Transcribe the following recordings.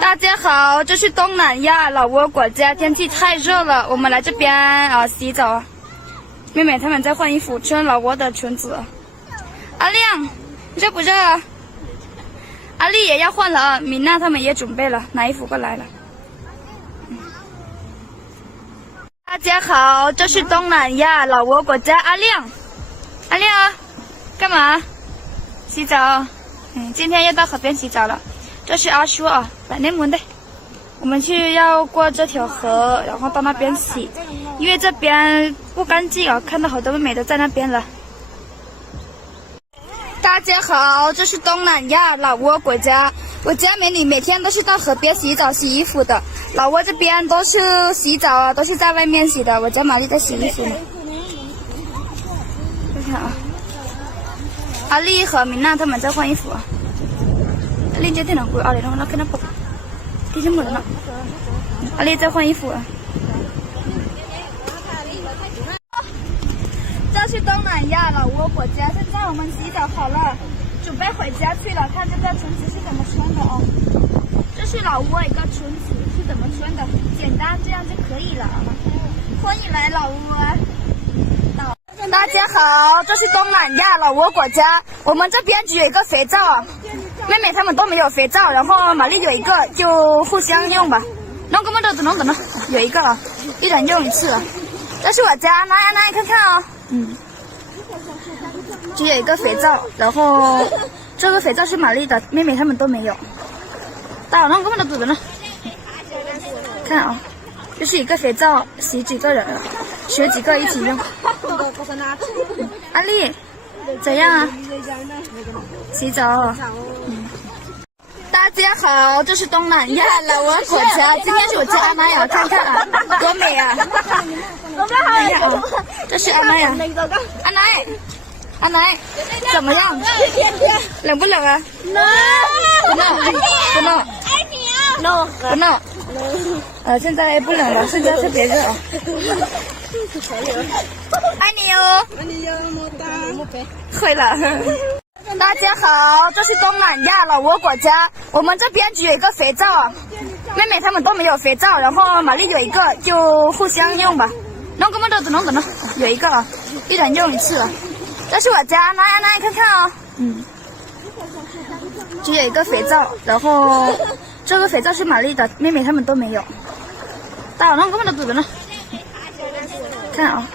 大家好，这是东南亚老挝国家，天气太热了，我们来这边洗澡。妹妹他们在换衣服，穿老挝的裙子。阿亮，热不热？阿丽也要换了啊，米娜他们也准备了，拿衣服过来了。大家好，这是东南亚老挝国家，阿亮，阿亮，干嘛？洗澡。今天又到河边洗澡了。这是阿叔啊，来内蒙的。我们要过这条河，然后到那边洗，因为这边不干净啊，看到好多妹妹都在那边了。大家好，这是东南亚老挝国家，我家美女每天都是到河边洗澡洗衣服的。老挝这边都是洗澡啊，都是在外面洗的。我家玛丽在洗衣服呢。看看啊，阿丽和明娜他们在换衣服啊。阿丽今天能回阿丽他们那看那不，提醒我了呢。阿丽在换衣服啊。这是东南亚老挝国家，现在我们洗澡好了，准备回家去了。看这个裙子是怎么穿的哦。这是老挝一个裙子是怎么穿的，简单这样就可以了。欢迎来老挝。大家好，这是东南亚老挝国家，我们这边只有一个肥皂啊，妹妹她们都没有肥皂，然后玛丽有一个，就互相用吧。弄个么多，弄有一个了，一人用一次。这是我家，来看看啊。只有一个肥皂，然后这个肥皂是玛丽的，妹妹她们都没有。大弄个么多呢？看啊，就是一个肥皂洗几个人了，10几个一起用。阿丽，怎样啊？洗澡。大家好，这是东南亚老挝国家，今天是我家阿妈呀，看看啊，多美啊！看看啊，这是阿妈呀，阿奶，怎么样？冷不冷啊？不冷。现在不冷了，现在特别热啊。爱你哟。会了。大家好，这是东南亚老挝国家，我们这边只有一个肥皂啊，妹妹她们都没有肥皂，然后玛丽有一个，就互相用吧。弄个么多，弄有一个了，一人用一次。这是我家，来看看啊。只有一个肥皂，然后这个肥皂是玛丽的，妹妹她们都没有。大弄个么多呢？看啊，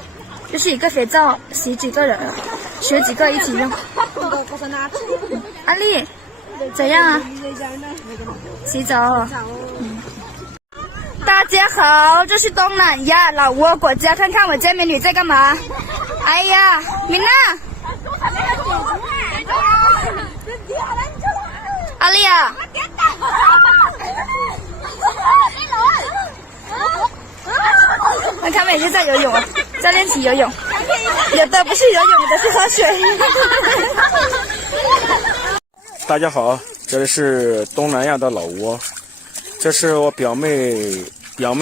就是一个肥皂洗几个人了，10几个一起用。阿丽，怎样啊？洗澡。大家好，这是东南亚老挝国家，看看我家美女在干嘛？哎呀，米娜，阿丽啊，那他们也是在游泳啊，在练习游泳，有的不是游泳，有的是喝水。大家好，这里是东南亚的老挝，这是我表妹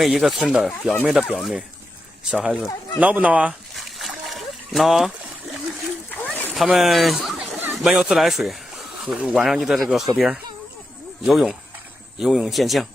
一个村的表妹的表妹，小孩子闹不闹啊？闹。他们没有自来水，晚上就在这个河边游泳健将。